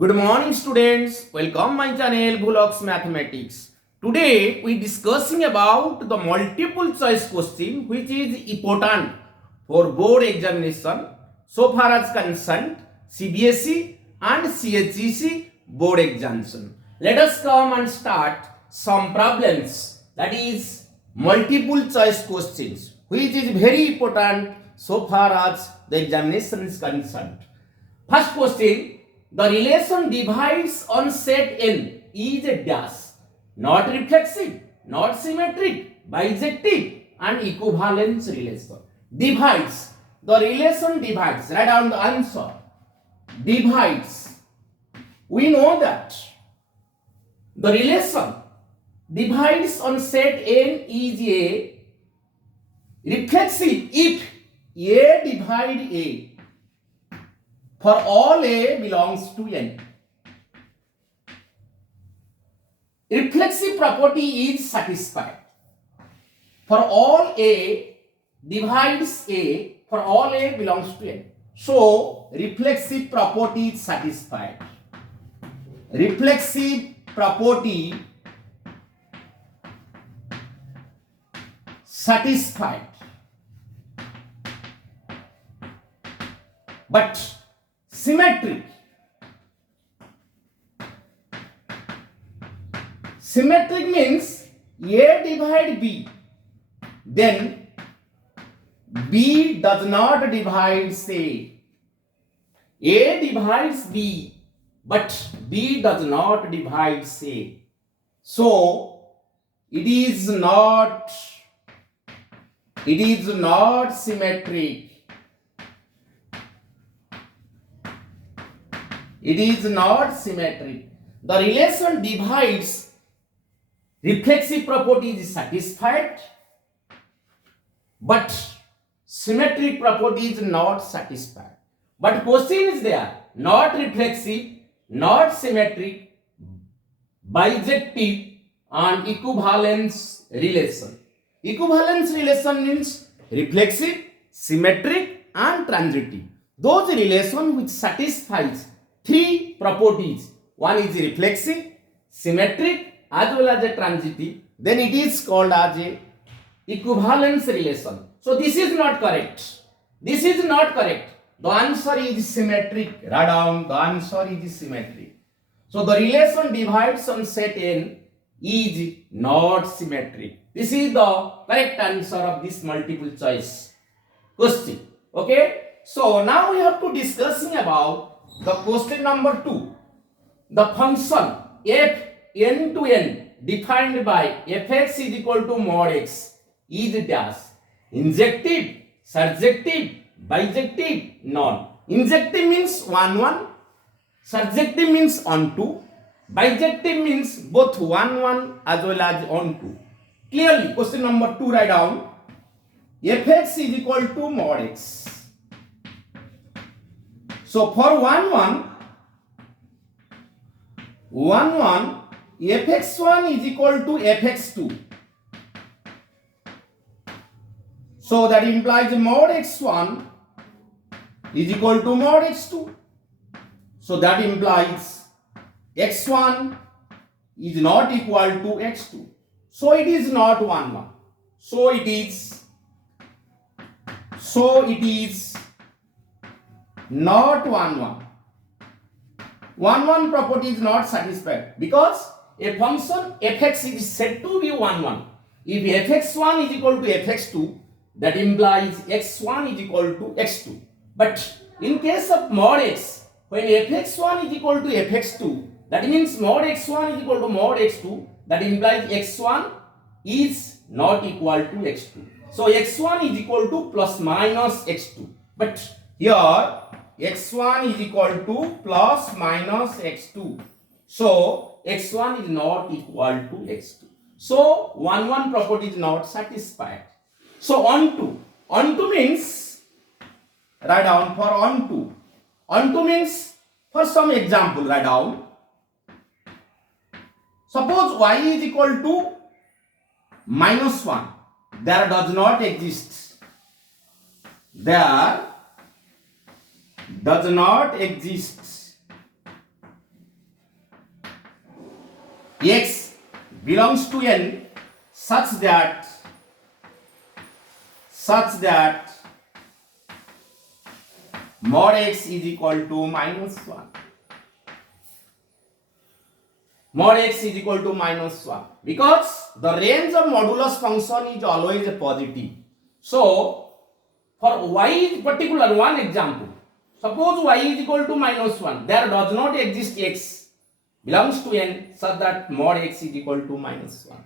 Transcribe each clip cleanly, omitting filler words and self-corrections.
Good morning students, welcome my channel Bhuloks Mathematics. Today we discussing about the multiple choice question which is important for board examination so far as concerned cbse and chse board examination. Let us come and start some problems, that is multiple choice questions which is very important so far as the examination is concerned. First question, the relation divides on set N is a dash, not reflexive, not symmetric, bijective and equivalence relation. Divides, the relation divides, write down the answer. Divides, we know that the relation divides on set N is a reflexive if A divide A for all A belongs to N. Reflexive property is satisfied. For all A divides A, for all A belongs to N. So, reflexive property is satisfied. Reflexive property satisfied. But symmetric. Symmetric means A divide B, then B does not divide A. A divides B, but B does not divide A. So it is not symmetric. It is not symmetric. The relation divides, reflexive property is satisfied, but symmetric property is not satisfied. But question is there, not reflexive, not symmetric, bijective and equivalence relation. Equivalence relation means reflexive, symmetric and transitive. Those relations which satisfies three properties. One is reflexive, symmetric as well as a transitive. Then it is called as a equivalence relation. So this is not correct. This is not correct. The answer is symmetric. Write down, the answer is symmetric. So the relation divides on set N is not symmetric. This is the correct answer of this multiple choice question. Okay. So now we have to discussing about the question number 2. The function f n to n defined by fx is equal to mod x is dash. Injective, surjective, bijective, non. Injective means 1 1, surjective means on 2, bijective means both 1 1 as well as on 2. Clearly, question number 2 write down fx is equal to mod x. So for 1 1 fx1 is equal to fx2. So that implies mod x1 is equal to mod x2. So that implies x1 is not equal to x2. So it is not 1 1. So it is not 1 1. 1 1 property is not satisfied because a function fx is said to be 1 1. If fx1 is equal to fx2, that implies x1 is equal to x2. But in case of mod x, when fx1 is equal to fx2, that means mod x1 is equal to mod x2, that implies x1 is not equal to x2. So x1 is equal to plus minus x2. But here x1 is equal to plus minus x2. So x1 is not equal to x2. So 1 1 property is not satisfied. So onto means, write down for onto means, for some example write down. Suppose y is equal to minus 1. There does not exist. There does not exist x belongs to n such that mod x is equal to minus 1. Mod x is equal to minus 1 because the range of modulus function is always a positive. So for y particular one example, suppose y is equal to minus 1, there does not exist x belongs to n such that mod x is equal to minus 1.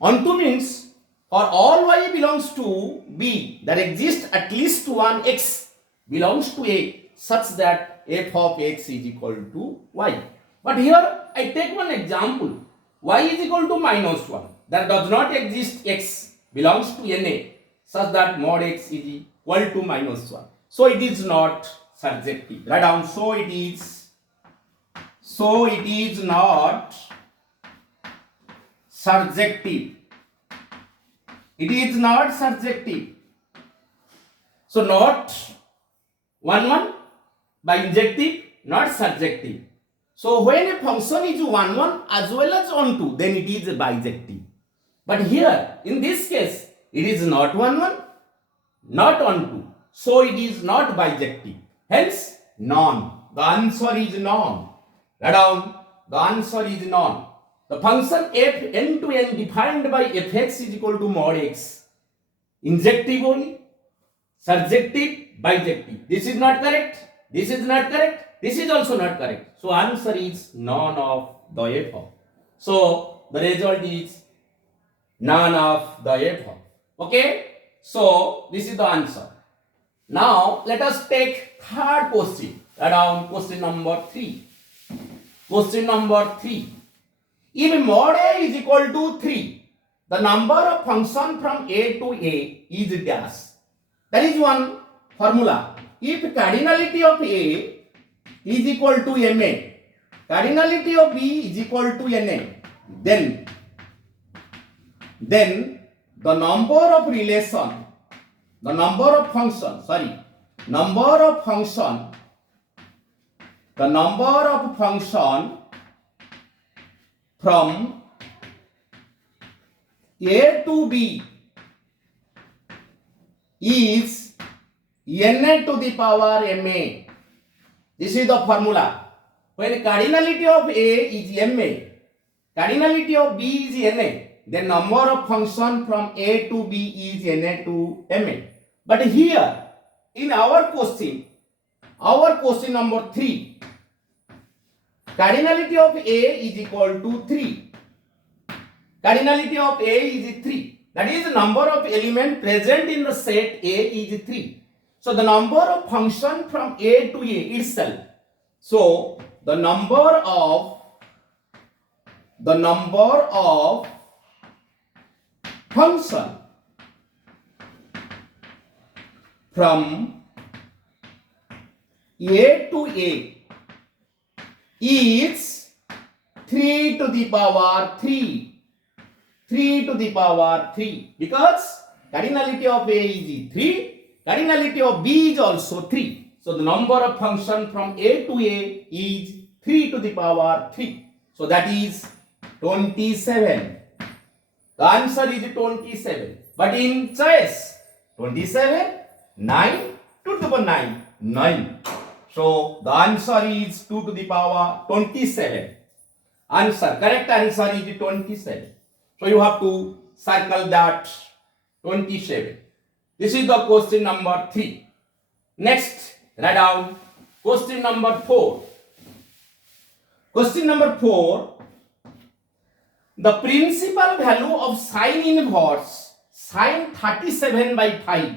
On 2 means for all y belongs to b, there exists at least one x belongs to a such that f of x is equal to y. But here I take one example, y is equal to minus 1, there does not exist x belongs to na such that mod x is equal to minus 1. So it is not surjective. Write down, so it is not surjective. It is not surjective. So not 1 bijective, not surjective. So when a function is 1 as well as on 2, then it is bijective. But here in this case it is not 1 not on 2, so it is not bijective. Hence none. The answer is none. Write down, the answer is none. The function f n to n defined by fx is equal to mod x, injective only, surjective, bijective. This is not correct. This is not correct. This is also not correct. So answer is none of the above. So the result is none of the above. Okay. So this is the answer. Now let us take third question. Write down question number 3. Question number 3. If mod a is equal to 3, the number of function from a to a is dash. That is one formula. If cardinality of a is equal to ma, cardinality of b is equal to na, then the number of relation, the number of function from a to b is na to the power ma. This is the formula. When cardinality of a is ma, cardinality of b is na, then number of function from a to b is na to ma. But here in our question number 3, cardinality of a is equal to 3. Cardinality of a is 3. That is the number of element present in the set a is 3. So the number of function from a to a itself. So the number of function from a to a is 3 to the power 3. 3 to the power 3, because cardinality of a is 3, cardinality of b is also 3. So the number of function from a to a is 3 to the power 3. So that is 27. The answer is 27. But in choice 27, 9, 2 to the power 9, 9. So the answer is 2 to the power 27. Answer, correct answer is 27. So you have to circle that 27. This is the question number 3. Next, write down question number 4. Question number 4. The principal value of sine inverse sine 37 by 5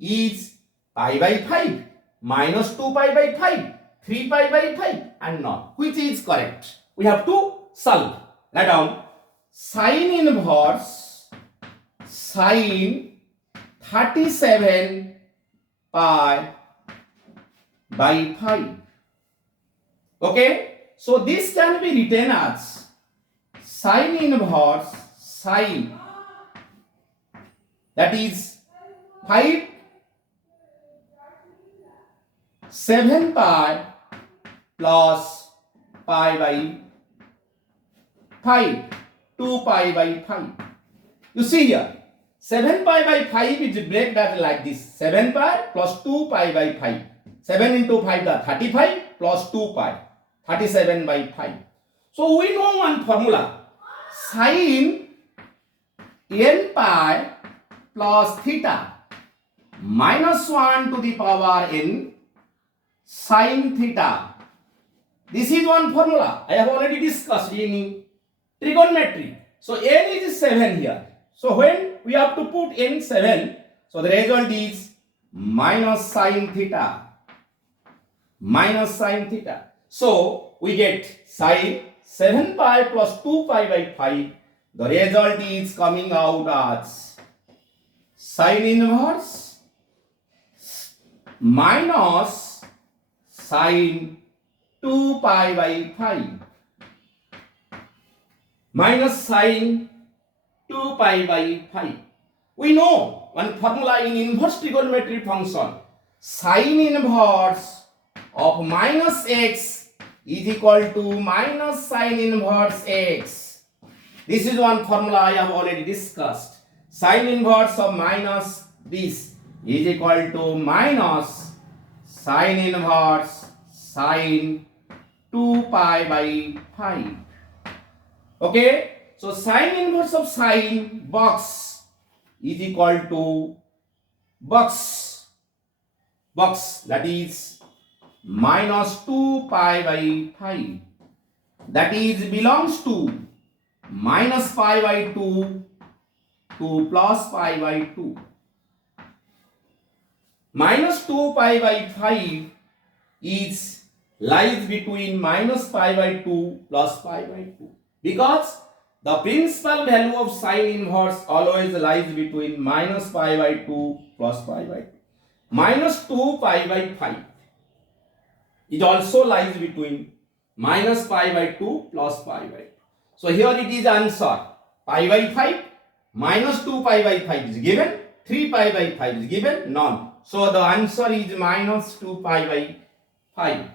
is pi by 5, minus 2 pi by 5, 3 pi by 5 and not. Which is correct? We have to solve. Write down sine inverse sine 37 pi by 5. Okay, so this can be written as sine inverse sine, that is 5 7 pi plus pi by 5. 2 pi by 5. You see here, 7 pi by 5 is break that like this. 7 pi plus 2 pi by 5. 7 into 5 is 35 plus 2 pi. 37 by 5. So we know one formula. Sin n pi plus theta minus 1 to the power n sin theta. This is one formula I have already discussed in trigonometry. So n is 7 here. So when we have to put n 7, so the result is minus sin theta. Minus sin theta. So we get sin 7 pi plus 2 pi by 5. The result is coming out as sin inverse minus sin 2 pi by 5 minus sin 2 pi by 5. We know one formula in inverse trigonometry function. Sin inverse of minus x is equal to minus sin inverse x. This is one formula I have already discussed. Sin inverse of minus this is equal to minus sin inverse sin 2 pi by 5. Okay, so sin inverse of sin box is equal to box that is minus 2 pi by 5. That is belongs to minus pi by 2 to plus pi by 2. Minus 2 pi by 5 is lies between minus pi by 2 plus pi by 2. Because the principal value of sin inverse always lies between minus pi by 2 plus pi by 2. Minus 2 pi by 5 it also lies between minus pi by 2 plus pi by 2. So here it is answer. Pi by 5 minus 2 pi by 5 is given. 3 pi by 5 is given. None. So the answer is minus 2 pi by 5.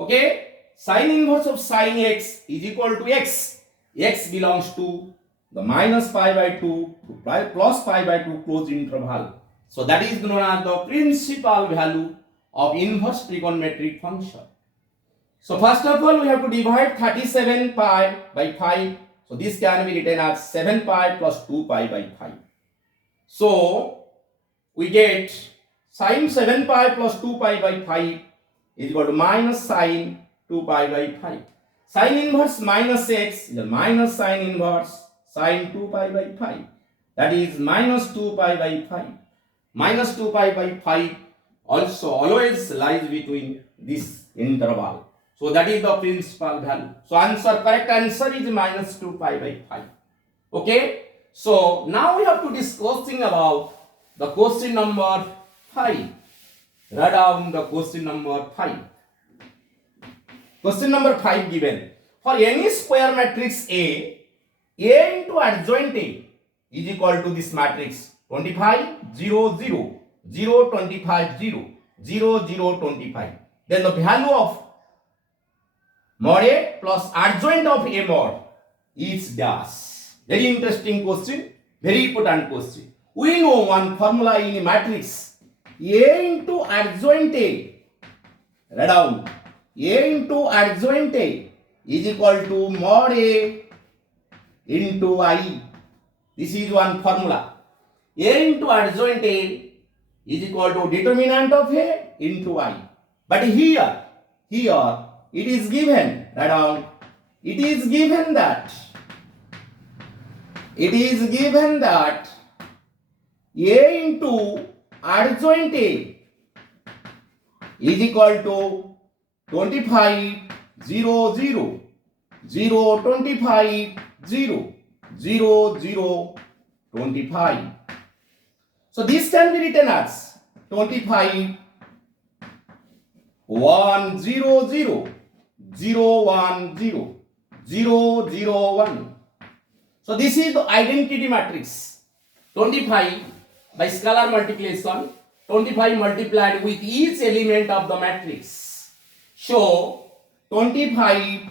Okay. Sin inverse of sin x is equal to x. X belongs to the minus pi by 2 to plus pi by 2 closed interval. So that is known as the principal value of inverse trigonometric function. So first of all we have to divide 37 pi by 5. So this can be written as 7 pi plus 2 pi by 5. So we get sin 7 pi plus 2 pi by 5 is equal to minus sin 2 pi by 5. Sin inverse minus x is minus sin inverse sin 2 pi by 5. That is minus 2 pi by 5. Minus 2 pi by 5 also always lies between this interval. So that is the principal value. So correct answer is minus 2 pi by 5. Okay. So now we have to discussing about the question number 5. Write down the question number 5. Question number 5 given. For any square matrix A into adjoint A is equal to this matrix 25, 0, 0, 0, 25, 0, 0, 0, 25. Then the value of mod A plus adjoint of A mod is dash. Very interesting question. Very important question. We know one formula in a matrix. A into adjoint A. Write down. A into adjoint A is equal to mod A into I. This is one formula. A into adjoint A is equal to determinant of A into I. But here it is given. Write down. It is given that A into adjoint A is equal to 25, 0, 0, 0, 25, 0, 0, 0, 25. So this can be written as 25, 1, 0, 0, 0, 1, 0, 0, 0, 1. So this is the identity matrix. 25 by scalar multiplication. 25 multiplied with each element of the matrix. So 25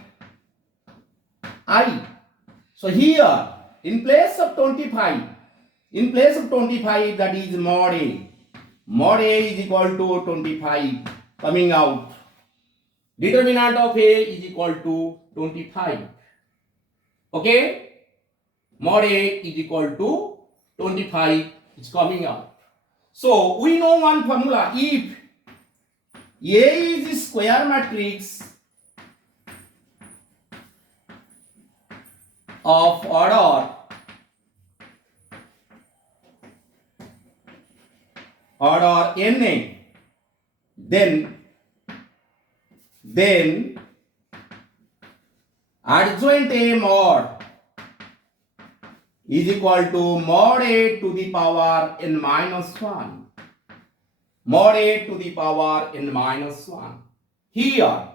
I. So here, in place of 25, that is mod A. Mod A is equal to 25 coming out. Determinant of A is equal to 25. Okay? Mod A is equal to 25 is coming out. So we know one formula. If A is a square matrix of order n, then adjoint A mod is equal to mod A to the power n minus 1. Mod A to the power n minus 1. Here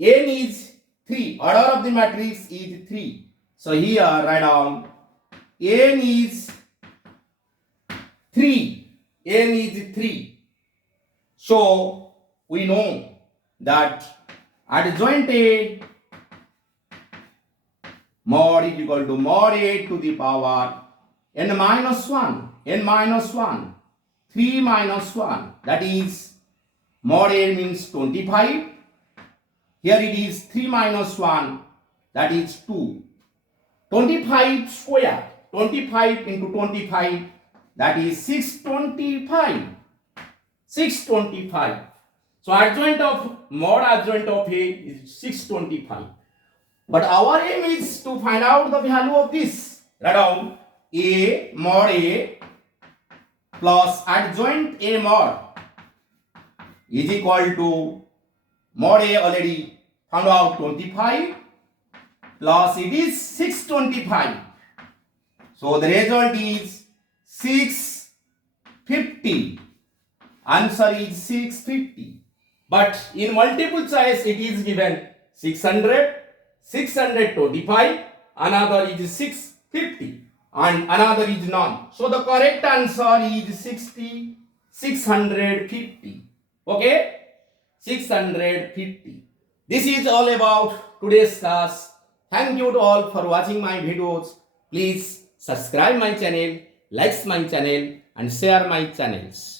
n is 3. Order of the matrix is 3. So here write down n is 3. N is 3. So we know that adjoint A mod is equal to mod A to the power n minus 1. 3 minus 1. That is mod A means 25. Here it is 3 minus 1. That is 2. 25 square. 25 into 25. That is 625. 625. So adjoint of A is 625. But our aim is to find out the value of this. Write down A mod A plus adjoint A mod is equal to mod A already found out 25 plus it is 625. So the result is 650. Answer is 650. But in multiple choice it is given 600, 625, another is 650 and another is none. So the correct answer is 650. Okay? 650. This is all about today's class. Thank you to all for watching my videos. Please subscribe my channel, like my channel and share my channels.